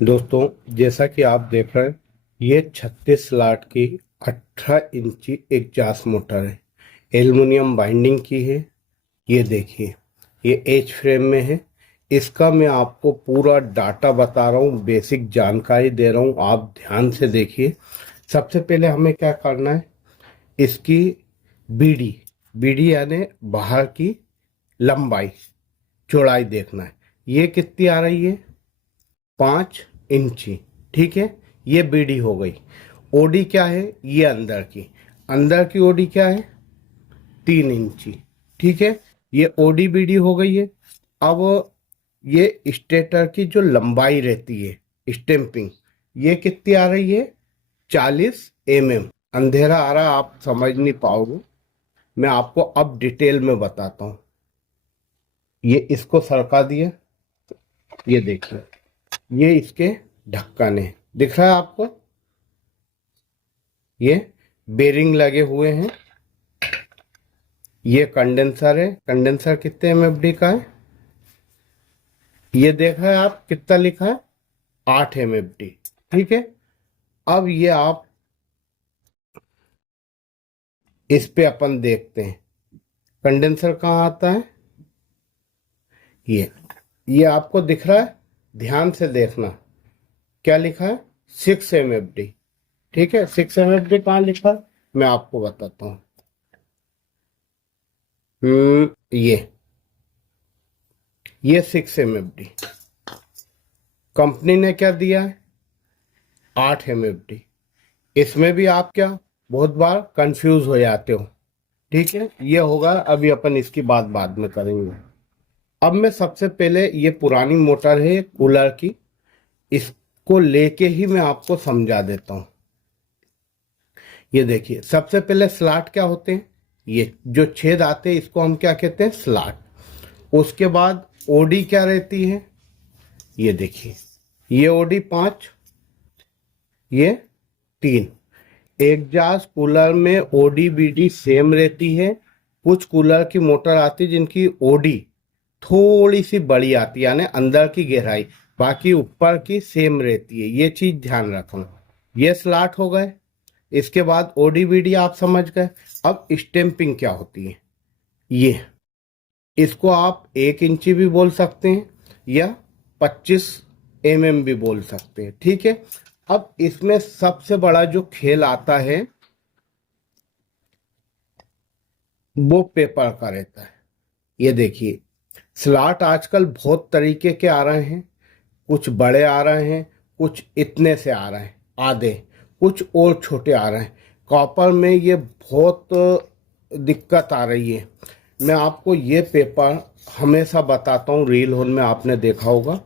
दोस्तों, जैसा कि आप देख रहे हैं, ये 36 स्लॉट की 18 इंची एग्जॉस्ट मोटर है। एल्युमिनियम बाइंडिंग की है। ये देखिए, ये एच फ्रेम में है। इसका मैं आपको पूरा डाटा बता रहा हूँ, बेसिक जानकारी दे रहा हूँ, आप ध्यान से देखिए। सबसे पहले हमें क्या करना है, इसकी बीडी बीडी यानी बाहर की लंबाई चौड़ाई देखना है। ये कितनी आ रही है, 5 इंची। ठीक है, ये बीडी हो गई। ओडी क्या है, ये अंदर की ओडी क्या है, 3 इंची। ठीक है, ये ओडी बीडी हो गई है। अब ये स्टेटर की जो लंबाई रहती है, स्टेम्पिंग, ये कितनी आ रही है, 40 mm। अंधेरा आ रहा, आप समझ नहीं पाओगे, मैं आपको अब डिटेल में बताता हूँ। ये इसको सरका दिया, ये देखिए, ये इसके ढक्कन है, दिख रहा है आपको। ये बेरिंग लगे हुए हैं। ये कंडेंसर है, कंडेंसर कितने एमएफडी का है, ये देख रहे हैं आप, कितना लिखा है, 8 एमएफडी। ठीक है, अब ये आप इस पे अपन देखते हैं कंडेंसर कहाँ आता है। ये आपको दिख रहा है, ध्यान से देखना, क्या लिखा है, 6 एमएफडी। ठीक है, 6 एमएफडी कहाँ लिखा है, मैं आपको बताता हूँ। ये 6 एमएफडी, कंपनी ने क्या दिया है, 8 एमएफडी। इसमें भी आप क्या बहुत बार कंफ्यूज हो जाते हो। ठीक है, ये होगा, अभी अपन इसकी बात बाद में करेंगे। अब मैं सबसे पहले, ये पुरानी मोटर है कूलर की, इसको लेके ही मैं आपको समझा देता हूँ। ये देखिए, सबसे पहले स्लॉट क्या होते हैं, ये जो छेद आते हैं इसको हम क्या कहते हैं, स्लॉट। उसके बाद ओडी क्या रहती है, ये देखिए, ये ओडी 5, ये 3। एग्जॉस्ट कूलर में ओडी बीडी सेम रहती है। कुछ कूलर की मोटर आती है जिनकी ओडी थोड़ी सी बड़ी आती है, यानी अंदर की गहराई, बाकी ऊपर की सेम रहती है। ये चीज ध्यान रखना। ये स्लॉट हो गए। इसके बाद ओडी बीडी आप समझ गए। अब स्टेम्पिंग क्या होती है, ये इसको आप 1 इंची भी बोल सकते हैं या 25 mm भी बोल सकते हैं। ठीक है, अब इसमें सबसे बड़ा जो खेल आता है वो पेपर का रहता है। ये देखिए, स्लॉट आजकल बहुत तरीके के आ रहे हैं, कुछ बड़े आ रहे हैं, कुछ इतने से आ रहे हैं आधे, कुछ और छोटे आ रहे हैं। कॉपर में ये बहुत दिक्कत आ रही है। मैं आपको ये पेपर हमेशा बताता हूँ, रील होल में आपने देखा होगा।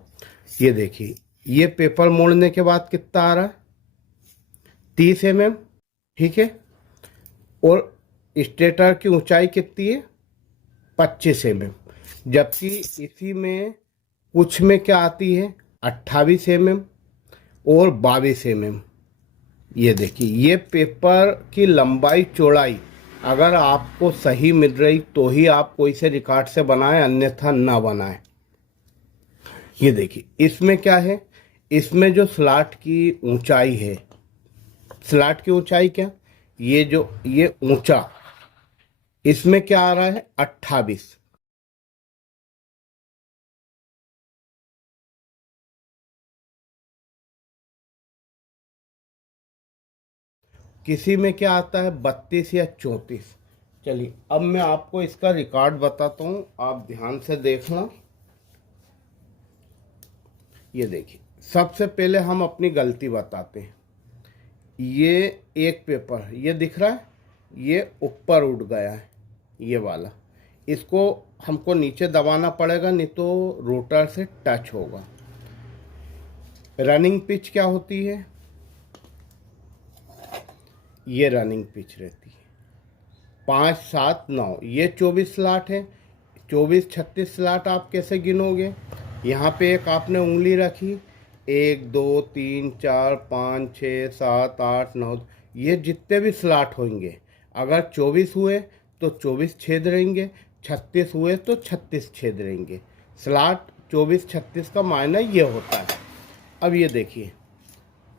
ये देखिए, ये पेपर मोड़ने के बाद कितना आ रहा है, 30 mm। ठीक है, और स्टेटर की ऊंचाई कितनी है, 25 mm। जबकि इसी में कुछ में क्या आती है, 28 mm और 22 mm। ये देखिए, ये पेपर की लंबाई चौड़ाई अगर आपको सही मिल रही तो ही आप कोई से रिकॉर्ड से बनाएं, अन्यथा ना बनाएं। ये देखिए, इसमें क्या है, इसमें जो स्लॉट की ऊंचाई है, स्लॉट की ऊंचाई क्या, ये ऊंचा, इसमें क्या आ रहा है, 28। किसी में क्या आता है, 32 या 34। चलिए, अब मैं आपको इसका रिकॉर्ड बताता हूँ, आप ध्यान से देखना। ये देखिए, सबसे पहले हम अपनी गलती बताते हैं। ये एक पेपर, ये दिख रहा है, ये ऊपर उठ गया है, ये वाला, इसको हमको नीचे दबाना पड़ेगा, नहीं तो रोटर से टच होगा। रनिंग पिच क्या होती है, ये रनिंग पिच रहती है 5, 7, 9। ये 24 स्लॉट है, 24, 36 स्लॉट आप कैसे गिनोगे। यहाँ पे एक आपने उंगली रखी, 1, 2, 3, 4, 5, 6, 7, 8, 9, ये जितने भी स्लॉट होंगे, अगर 24 हुए तो 24 छेद रहेंगे, 36 हुए तो 36 छेद रहेंगे। स्लॉट 24, 36 का मायना ये होता है। अब ये देखिए,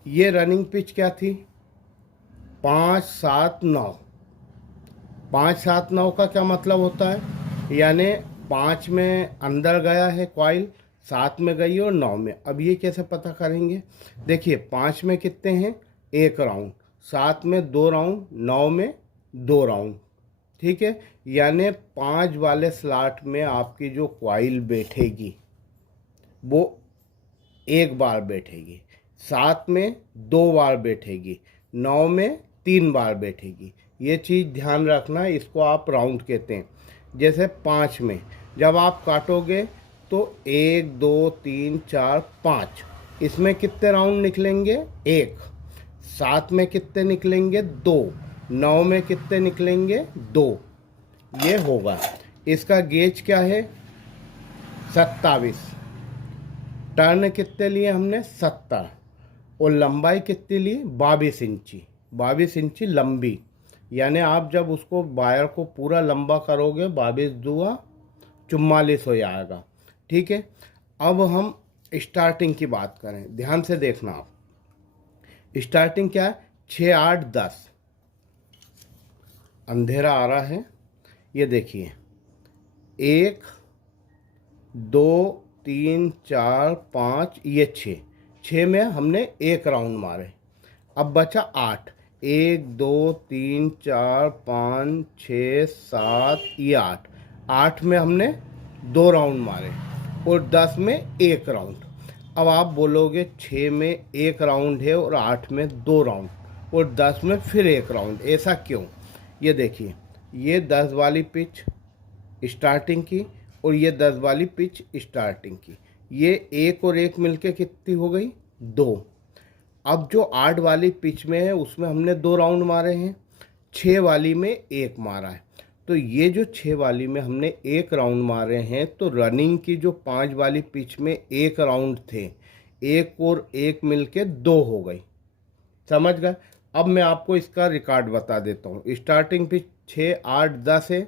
ये रनिंग पिच क्या थी, 5-7-9। 5-7-9 का क्या मतलब होता है, यानी 5 में अंदर गया है कॉइल, 7 में गई और 9 में। अब ये कैसे पता करेंगे, देखिए 5 में कितने हैं, 1 राउंड, 7 में 2 राउंड, 9 में 2 राउंड, ठीक है। यानी 5 वाले स्लॉट में आपकी जो कॉइल बैठेगी वो 1 बार बैठेगी, 7 में 2 बार बैठेगी, 9 में 3 बार बैठेगी। ये चीज़ ध्यान रखना, इसको आप राउंड कहते हैं। जैसे 5 में जब आप काटोगे तो 1 2 3 4 5, इसमें कितने राउंड निकलेंगे, 1। 7 में कितने निकलेंगे, 2। 9 में कितने निकलेंगे, 2। ये होगा। इसका गेज क्या है, 27। टर्न कितने लिए हमने, 70। और लंबाई कितनी ली, 22 इंची। 22 इंची लंबी, यानी आप जब उसको वायर को पूरा लंबा करोगे 22 दूआ 44 हो जाएगा, ठीक है। अब हम स्टार्टिंग की बात करें, ध्यान से देखना आप। स्टार्टिंग क्या है, 6 8 10। अंधेरा आ रहा है, ये देखिए 1 2 3 4 5, ये 6 में हमने 1 राउंड मारे। अब बचा 8, 1 2 3 4 5 6 7, ये 8 में हमने 2 राउंड मारे और 10 में 1 राउंड। अब आप बोलोगे 6 में 1 राउंड है और 8 में 2 राउंड और 10 में फिर 1 राउंड, ऐसा क्यों। ये देखिए, ये 10 वाली पिच स्टार्टिंग की और ये 10 वाली पिच स्टार्टिंग की, ये 1 और 1 मिलके कितनी हो गई, 2। अब जो 8 वाली पिच में है उसमें हमने 2 राउंड मारे हैं, 6 वाली में 1 मारा है। तो ये जो 6 वाली में हमने 1 राउंड मारे हैं, तो रनिंग की जो 5 वाली पिच में 1 राउंड थे, 1 और 1 मिलके 2 हो गई, समझ गए। अब मैं आपको इसका रिकॉर्ड बता देता हूँ। स्टार्टिंग पिच 6 8 10 है,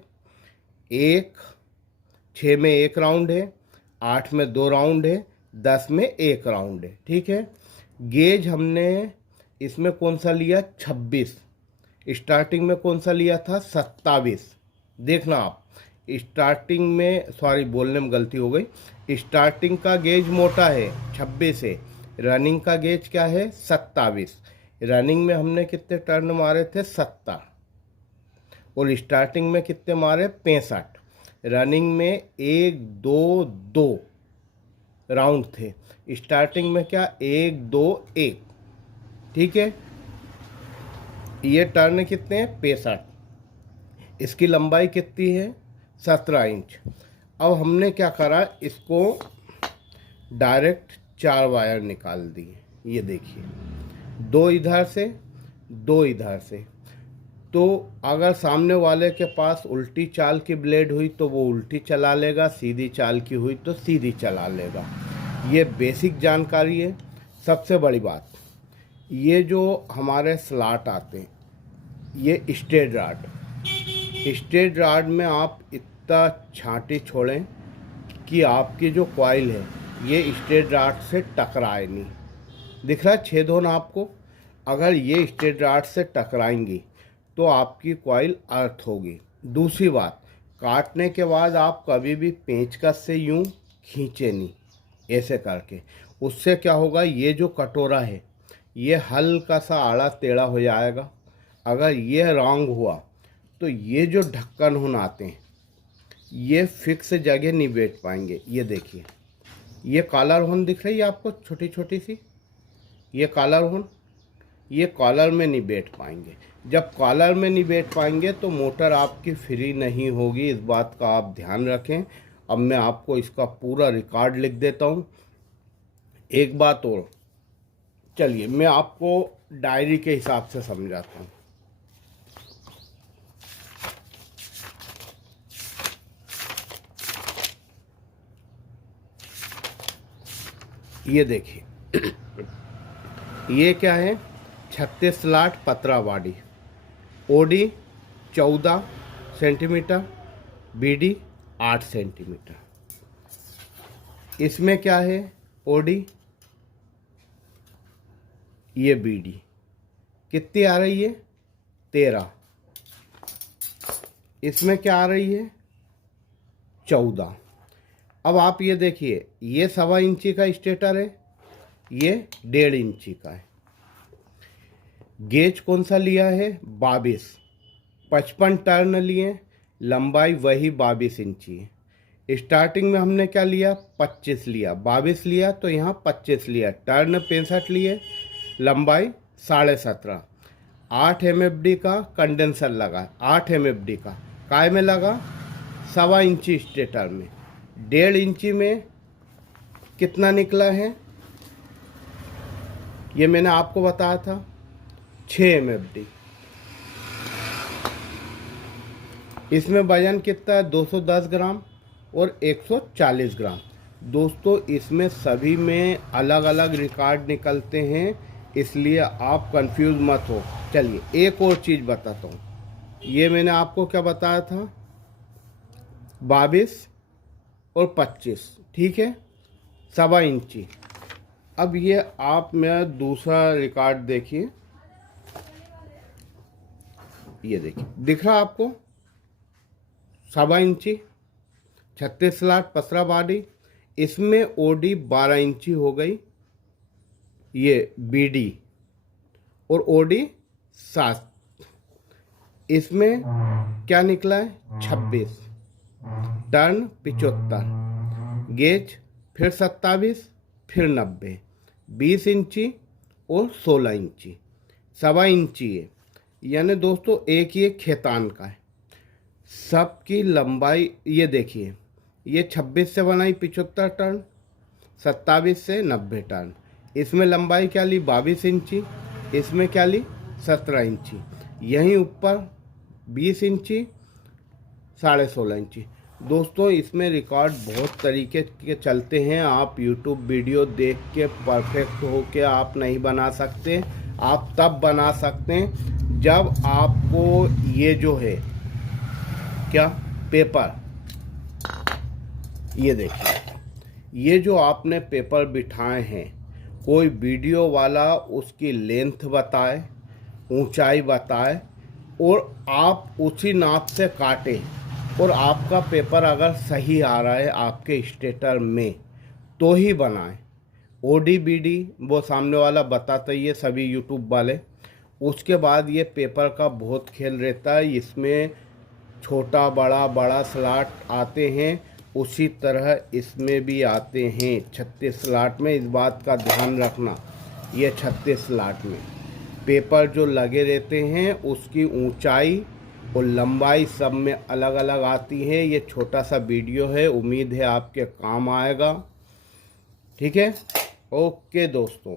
6 में 1 राउंड है, 8 में 2 राउंड है, 10 में 1 राउंड है, ठीक है। गेज हमने इसमें कौन सा लिया, 26। स्टार्टिंग में कौन सा लिया था, 27। देखना आप, स्टार्टिंग में, सॉरी बोलने में गलती हो गई, स्टार्टिंग का गेज मोटा है 26 है, रनिंग का गेज क्या है, 27। रनिंग में हमने कितने टर्न मारे थे, 70 और स्टार्टिंग में कितने मारे, 65। रनिंग में 1 2 2 राउंड थे, स्टार्टिंग में क्या 1 2 1, ठीक है। ये टर्न कितने हैं, 65। इसकी लंबाई कितनी है, 17 इंच। अब हमने क्या करा, इसको डायरेक्ट 4 वायर निकाल दिए। ये देखिए, 2 इधर से 2 इधर से। तो अगर सामने वाले के पास उल्टी चाल की ब्लेड हुई तो वो उल्टी चला लेगा, सीधी चाल की हुई तो सीधी चला लेगा। ये बेसिक जानकारी है। सबसे बड़ी बात, ये जो हमारे स्लॉट आते हैं, ये स्ट्रेट रॉड में आप इतना छांटी छोड़ें कि आपकी जो कॉइल है ये स्ट्रेट रॉड से टकराए नहीं। दिख रहा है छेद होना आपको, अगर ये स्ट्रेट रॉड से टकराएंगी तो आपकी कॉइल अर्थ होगी। दूसरी बात, काटने के बाद आप कभी भी पेंचकस से यूं खींचे नहीं, ऐसे करके। उससे क्या होगा, ये जो कटोरा है ये हल्का सा आड़ा टेढ़ा हो जाएगा। अगर ये रॉन्ग हुआ तो ये जो ढक्कन होन आते हैं ये फिक्स जगह नहीं बैठ पाएंगे। ये देखिए, ये कॉलर होन दिख रही है आपको, छोटी छोटी सी, ये कॉलर होन, ये कॉलर में नहीं बैठ पाएंगे। जब कॉलर में नहीं बैठ पाएंगे तो मोटर आपकी फ्री नहीं होगी, इस बात का आप ध्यान रखें। अब मैं आपको इसका पूरा रिकॉर्ड लिख देता हूँ। एक बात और, चलिए मैं आपको डायरी के हिसाब से समझाता हूँ। ये देखिए, ये क्या है, 36 स्लॉट पतरा body, OD 14 centimetre, BD 8 centimetre. इसमें क्या है, ओडी ये BD कितनी आ रही है 13, इसमें क्या आ रही है 14। अब आप ये देखिए, ये 1.25 इंची का स्टेटर है, ये 1.5 इंची का है। गेज कौन सा लिया है 22, 55 टर्न लिए, लंबाई वही 22 इंची है। स्टार्टिंग में हमने क्या लिया 25 लिया, 22 लिया तो यहाँ 25 लिया, टर्न 65 लिए, लंबाई 17.5। 8 MFD का कंडेंसर लगा, 8 MFD का काय में लगा 1.25 इंची स्टेटर में। 1.5 इंची में कितना निकला है ये मैंने आपको बताया था 6 MFD। इसमें वजन कितना है 210 ग्राम और 140 ग्राम। दोस्तों इसमें सभी में अलग अलग रिकॉर्ड निकलते हैं, इसलिए आप कंफ्यूज मत हो। चलिए एक और चीज़ बताता हूँ, ये मैंने आपको क्या बताया था 22 और 25, ठीक है 1.25 इंची। अब ये आप मेरा दूसरा रिकॉर्ड देखिए, ये देखिए दिख रहा आपको 1.25 इंची, 36 स्लॉट पसरा बॉडी, इसमें OD 12 इंची हो गई, ये BD और OD 7, इसमें क्या निकला है 26, टर्न 75, गेज फिर 27 फिर 90, 20 इंची और 16 इंची, 1.25 इंची है। यानी दोस्तों एक ये खेतान का है। सबकी लंबाई ये देखिए, ये 26 से बनाई 75 टर्न, 27 से 90 टर्न, इसमें लंबाई क्या ली 22 इंची, इसमें क्या ली 17 इंची, यहीं ऊपर 20 इंची, 16.5 इंची। दोस्तों इसमें रिकॉर्ड बहुत तरीके के चलते हैं, आप YouTube वीडियो देख के परफेक्ट हो के आप नहीं बना सकते। आप तब बना सकते हैं जब आपको ये जो है क्या पेपर, ये देखिए ये जो आपने पेपर बिठाए हैं, कोई वीडियो वाला उसकी लेंथ बताए, ऊंचाई बताए और आप उसी नाप से काटें, और आपका पेपर अगर सही आ रहा है आपके स्टेटर में तो ही बनाएं। OD BD वो सामने वाला बताता ही है सभी यूट्यूब वाले। उसके बाद ये पेपर का बहुत खेल रहता है, इसमें छोटा बड़ा बड़ा स्लॉट आते हैं, उसी तरह इसमें भी आते हैं 36 स्लॉट में। इस बात का ध्यान रखना, ये 36 स्लॉट में पेपर जो लगे रहते हैं उसकी ऊंचाई और लंबाई सब में अलग अलग आती है। ये छोटा सा वीडियो है, उम्मीद है आपके काम आएगा। ठीक है, ओके दोस्तों।